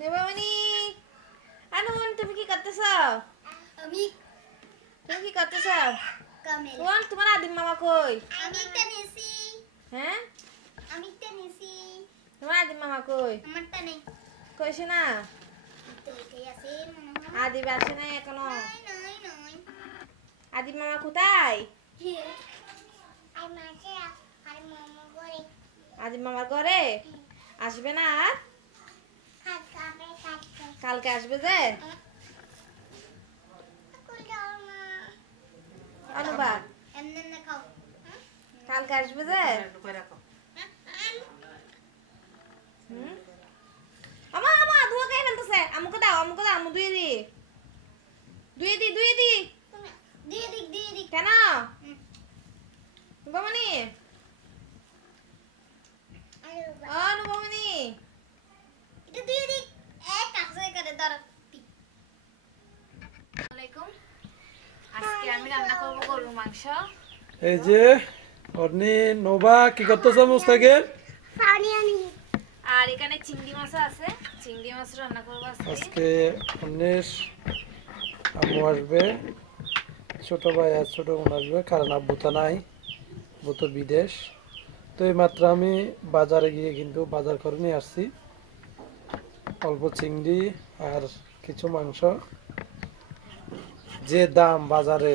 নেবামনি আনুন তুমি কি করতেছ? আমি তুমি কি করতেছ? কামেল কোন তোমার আদিম মামা কই? আমি একটা নেছি হ্যাঁ আমি একটা নেছি তোমার আদিম মামা কই? আমারটা নেই কইছে না তো এটাই আছে মনে হয় আদিব আসে নাই এখনো। নয় আদিম মামা কোথায়? আর মাঝে আর মামা করে আদিম মামার ঘরে আসবে না আর খাবে কালকে আসবে যে কই যাও না অনুবা এমনে না খাও কালকে আসবে যে আমা আমা ধোয়া খাই ফেলতেছে আমুকে দাও আমু দুই দি দিয়ে দিক কেন নুবামনি আরে ও নুবামনি এটা দিয়ে দিক এক কাছে করে ধর আসসালামাইকুম আজকে আমি রান্না করব গরুর মাংস। এই যে অর্নি নোভা কি করতেছ মুস্তাকিম? পানি আনি আর এখানে চিংড়ি মাছ আছে, চিংড়ি মাছ রান্না করব আজকে। আজকে অর্নির আম্মু আসবে, ছোট ভাই আর ছোট বোন আসবে, কারণ আব্বু তো নাই, আব্বু তো বিদেশ। তো এই মাত্র আমি বাজারে গিয়ে কিন্তু বাজার করে নিয়ে আসছি, অল্প চিংড়ি আর কিছু মাংস। যে দাম বাজারে,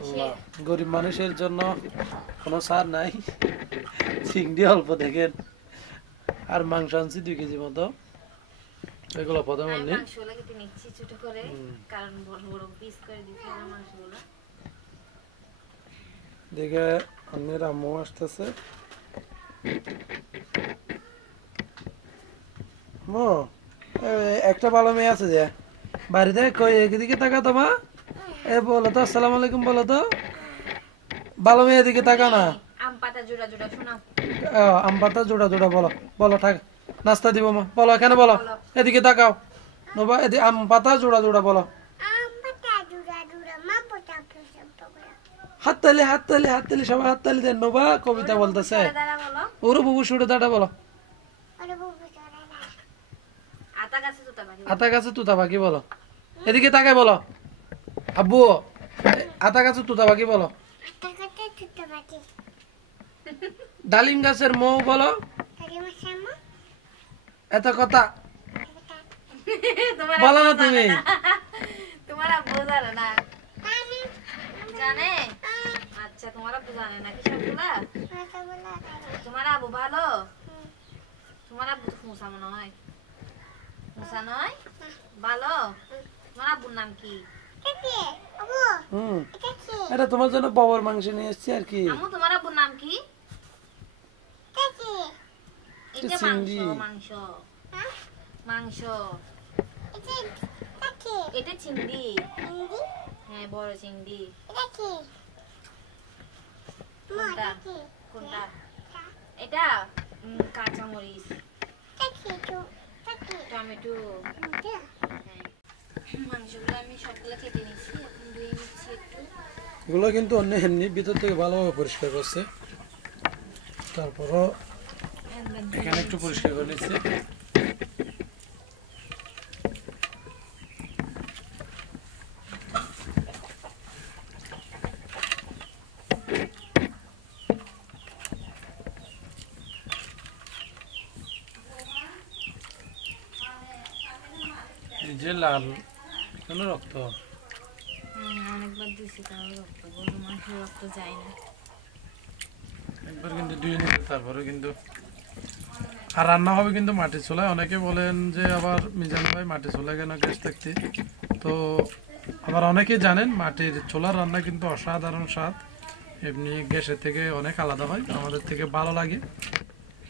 আল্লাহ, গরিব মানুষের জন্য কোনো ছাড় নাই। চিংড়ি অল্প দেখেন, আর মাংস আনছি 2 কেজি মতো। এগুলো প্রথম আমি আনি মাংসগুলো কেটে নিচ্ছি ছোট করে, কারণ বড় বড় পিস করে দিতে হবে মাংসগুলো। দেখে অন্যের আম্মু আসতেছে। একটা ভালো মেয়ে আছে যে বাড়িতে, কই এদিকে তাকা তোমা, এ বলো তো আসসালামু আলাইকুম বলো তো, ভালো মেয়ে এদিকে তাকা না। আম পাতা জোড়া জোড়া শোনাও। আম পাতা জোড়া জোড়া বলো, বলো থাক, নাস্তা দিব মা, বলো কেন বলো, এদিকে তাকাও নোবা, এদিকে আম পাতা জোড়া জোড়া বলো। হাততালি সবাই হাততালি দেন। নোবা কবিতা বলতেছে, দাঁড়া বলো। ওর বুবু সুরে দাঁড়া বলো। আতা গাছে জুতা বাড়ি। আতা গাছে তুতা পাখি বলো, এদিকে তাকায় বলো। আব্বু আতা গাছে তুতা পাখি বলো। ডালিম গাছের মৌ বলো। এত কথা তোমার বলো না আব্বু তুমি। জানে না। তোমার আব্বু জানে না। জানে? আচ্ছা তোমার আব্বু জানে না কি সবগুলা? তোমার আব্বু ভালো? তোমার আব্বু তো ফুসা মনে হয়। ফুসা নয়? ভালো? তোমার আব্বুর নাম কি? এটা তোমার জন্য বাবার মাংস নিয়ে এসেছি আর কি। আম্মু তোমার আব্বুর নাম কি? এটা মাংস, চিংড়ি। মাংস। মাংস। এটা চিংড়ি। হ্যাঁ বড় চিংড়ি। কোনটা? কোনটা? এটা কাঁচা মরিচ, টমেটো। হ্যাঁ। মাংসগুলো আমি সবগুলো কেটে নিচ্ছি, এখন ধুয়ে নিচ্ছি একটু। এগুলো কিন্তু অন্য এমনি ভিতর থেকে ভালোভাবে পরিষ্কার করছে, তারপরও এখানে একটু পরিষ্কার করে নিচ্ছে। এই যে লাল, এখানে রক্ত। অনেকবার দিয়েছি, তাহলে রক্ত, গরুর মাংসের রক্ত যায় না। একবার কিন্তু ধুয়ে নিতে, তারপরে কিন্তু আর রান্না হবে কিন্তু মাটির চুলায়। অনেকে বলেন যে আবার মিজান ভাই মাটির চুলায় কেন গ্যাস থাকতে, তো আবার অনেকে জানেন মাটির চুলার রান্না কিন্তু অসাধারণ স্বাদ, এমনি গ্যাসের থেকে অনেক আলাদা হয়, আমাদের থেকে ভালো লাগে।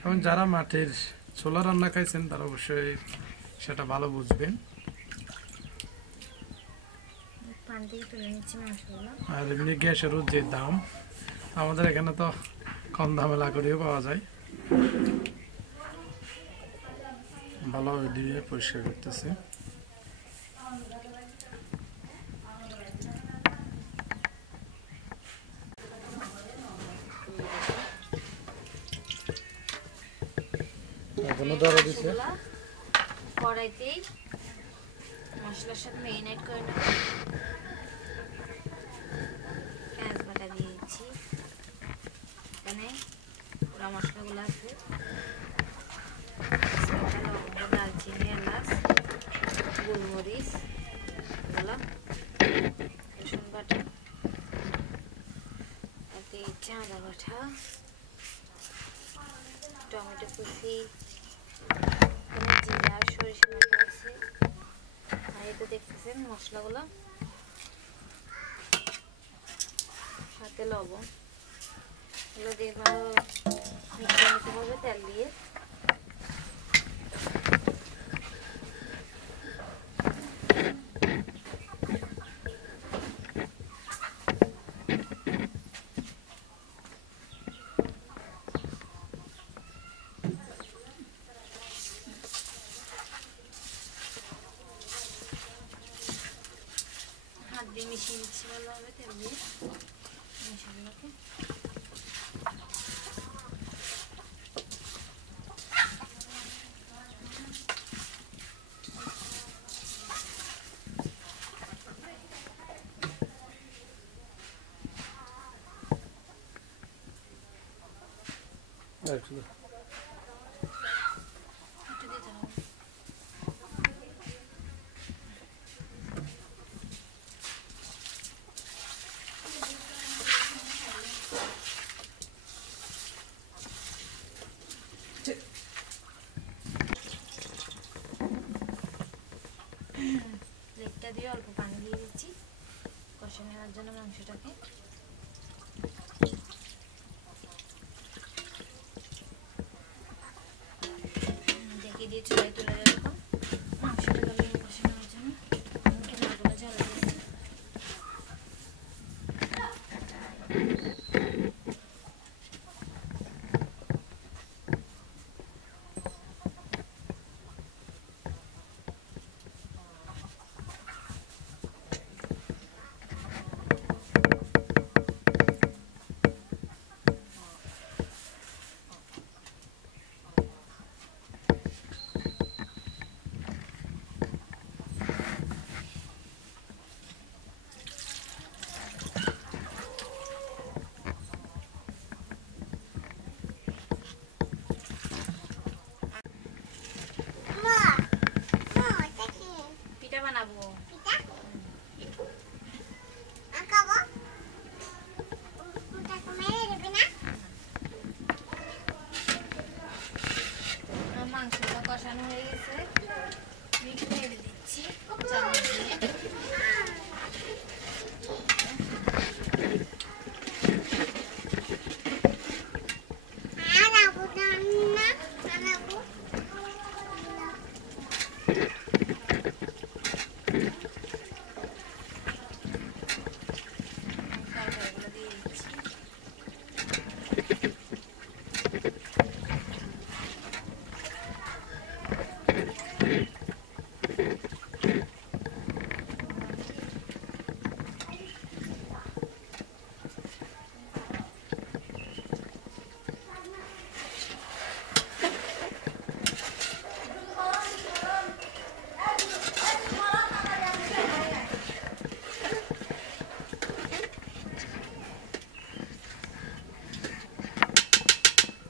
এবং যারা মাটির চুলা রান্না খাইছেন তারা অবশ্যই সেটা ভালো বুঝবেন। পান থেকে তুলে নিচ্ছি মাংসগুলো। আর এমনি গ্যাসেরও যে দাম, আমাদের এখানে তো কম দামে লাকড়িও পাওয়া যায়। ভালোভাবে দিয়ে পরিষ্কার করতেছে। এখনো ধরে দিছে কড়াইতেই মশলার সাথে মেরিনেট করে নেব। পেঁয়াজ বাটা দিয়েছি, এখানে পুরা মশলাগুলো আছে, লবঙ্গ, দারচিনি, এলাচ, গোলমরিচ, রসুন বাটা, আর দিয়েছি আদা বাটা, টমেটো কুচি, এখানে জিরা আর সরিষা বাটা আছে। আর এই তো দেখতেছেন মশলাগুলো, সাথে লবণ, এগুলো দিয়ে ভালো মিশিয়ে নিতে হবে তেল দিয়ে। হাত দিয়ে মিশিয়ে দিচ্ছি ভালোভাবে তেল দিয়ে মশলাগুলোকে। একটু দিতে হবে। লেগটা দিয়ে অল্প পানি দিয়ে দিচ্ছি কষে নেওয়ার জন্য মাংসটাকে। দেখে দিয়ে চুলায় তুলে রাখবো মাংসটা গলিয়ে কষে নেওয়ার জন্য। কেনাগুলো ঝাল দিয়েছি। পিঠা বানাবো। মাংসটা কষানো হয়ে গেছে, নেড়ে দিচ্ছি চামচ দিয়ে। তরকারিগুলো দিয়ে দিচ্ছি।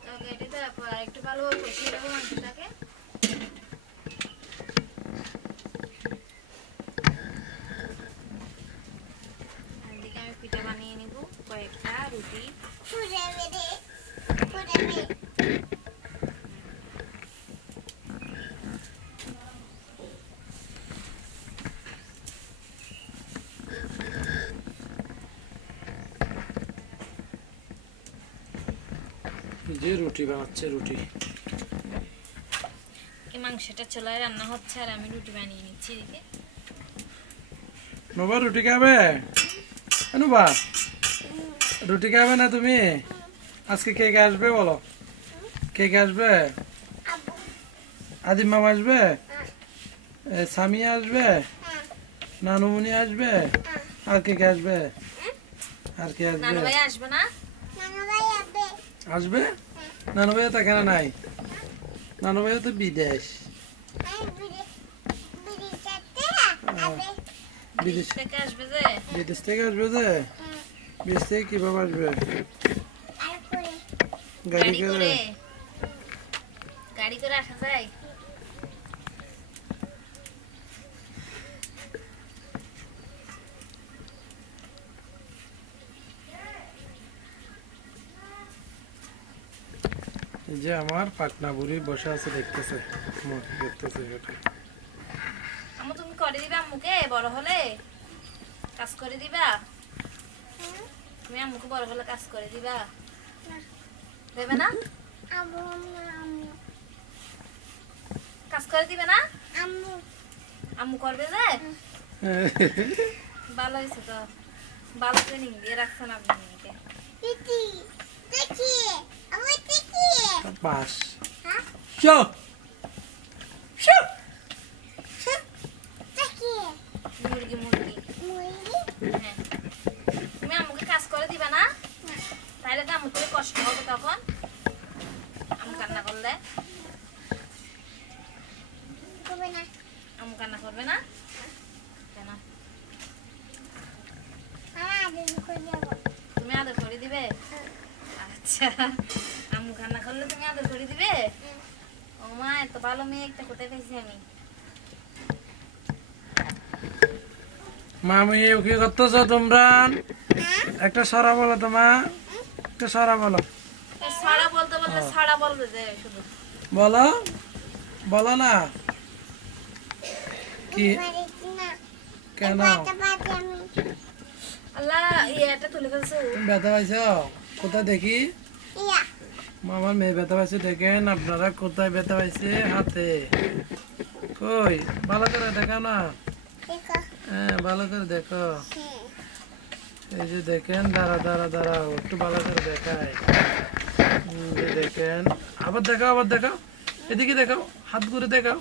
তরকারিটা তারপর আরেকটু ভালোভাবে কষিয়ে দেবো মাংসটাকে। এদিকে আমি পিঠা বানিয়ে নিব কয়েকটা রুটি। যে রুটি বানাচ্ছে রুটি। মাংসটা চুলায় রান্না হচ্ছে আর আমি রুটি বানিয়ে নিচ্ছি এদিকে। নোবা রুটি খাবে? নোবা রুটি খাবে না তুমি? আজকে কে কে আসবে বলো? কে কে আসবে? আদিম মামা আসবে, সামিয়া আসবে, নানুমনি আসবে, আর কে কে আসবে? আর কে আসবে? নানু ভাই আসবে না? আসবে? নানু ভাই তো এখানে নাই। নানু ভাইয়া তো বিদেশ। বিদেশ থেকে আসবে যে বিদেশ থেকে আসবে যে বিদেশ থেকে কিভাবে আসবে? গাড়ি করে। গাড়ি করে আসা যায়। এই যে আমার পাটনা বুড়ি বসে আছে দেখতেছে এটা। আম্মু তুমি করে দিবা আম্মুকে বড় হলে কাজ করে দিবা? তুমি আম্মুকে বড় হলে কাজ করে দিবা? দেবে না? কাজ করে দিবে না? আম্মু করবে যে? ভালো হয়েছে তো, ভালো ট্রেনিং দিয়ে রাখছেন আপনি মেয়েকে। পাস মুরগি মুরগি। হ্যাঁ তুমি আম্মুকে কাজ করে দিবে না? তাহলে তো আম্মু করে কষ্ট হবে তখন আম্মু কান্না করলে। আম্মু কান্না করবে না কেন? তুমি আদর করে দিবে? আচ্ছা আম্মু কান্না করলে তুমি আদর করে দিবে? ও মা এত ভালো মেয়ে একটা কোথায় পেয়েছি আমি। মামি কি করতেছো তোমরা? একটা সরা বলো তো মা, একটা সরা বলো। সারা বলতে বলতে সারা বলবে যে শুধু বলো বলো না কি কেন আল্লাহ এটা তুলে ফেলছো। ব্যথা পাইছো কোথায় দেখি? আমার মেয়ে ব্যথা পাইছে দেখেন আপনারা কোথায় ব্যথা পাইছে? হাতে। কই ভালো করে দেখো না। হ্যাঁ ভালো করে দেখো। এই যে দেখেন দাঁড়া দাঁড়া দাঁড়াও একটু ভালো করে দেখায়। দেখেন আবার দেখাও আবার দেখাও এদিকে দেখাও হাত ঘুরে দেখাও।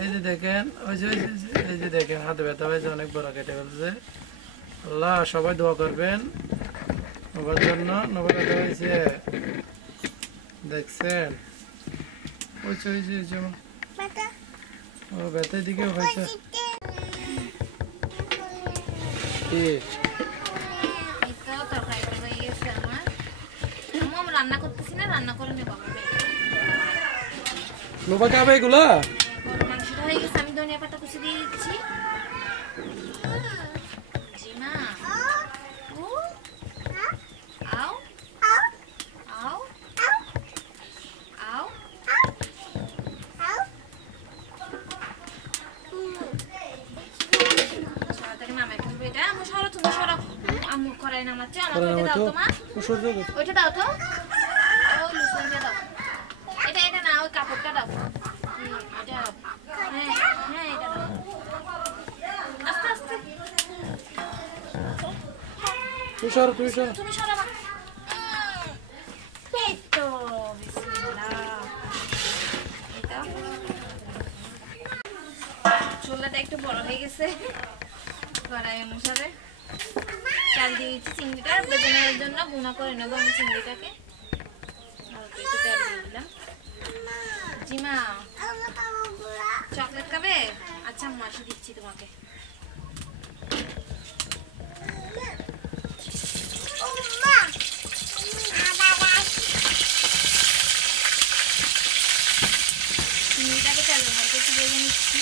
এই যে দেখেন ওই যে এই যে দেখেন হাতে ব্যথা হয়েছে অনেক বড় কেটে ফেলছে। আল্লাহ সবাই দোয়া করবেন নবার জন্য। নবার ব্যথা হয়েছে দেখছেন? ওই যে ও ব্যথার দিকে হয়েছে কি? রান্না করতেছি না, রান্না করে নেবো। লোবা খাবে এগুলা? মাংসটা হয়ে গেছে, আমি ধনিয়া পাতা কুচি দিয়ে দিচ্ছি। জিমা আও আও আও সরাতাকে নামাই ফেলবো এটা। আম্মু সরো, তুমি সরো। আম্মু কড়াই নামাচ্ছে, আমাকে ওইটা দাও তো মা। ওইটা দাও তো, ও লুসাইটা দাও। এটা না, ওই কাপড়টা দাও। এটা দাও। হ্যাঁ হ্যাঁ এটা দাও। আস্তে আস্তে তুই সর তুমি সরো মা। এই তো বিসমিল্লাহ। এটা চুলাটা একটু বড় হয়ে গেছে কড়াই অনুসারে। চাল দিয়েছি চিংড়িটা বেগুনের জন্য গুঁড়া করে নেবো আমি চিংড়িটাকে। একটু তেল দিয়ে দিলাম। জিমা চকলেট খাবে? আচ্ছা মাসি দিচ্ছি তোমাকে। চিংড়িটাকে তেল ভালো একটু ভেজে নিচ্ছি।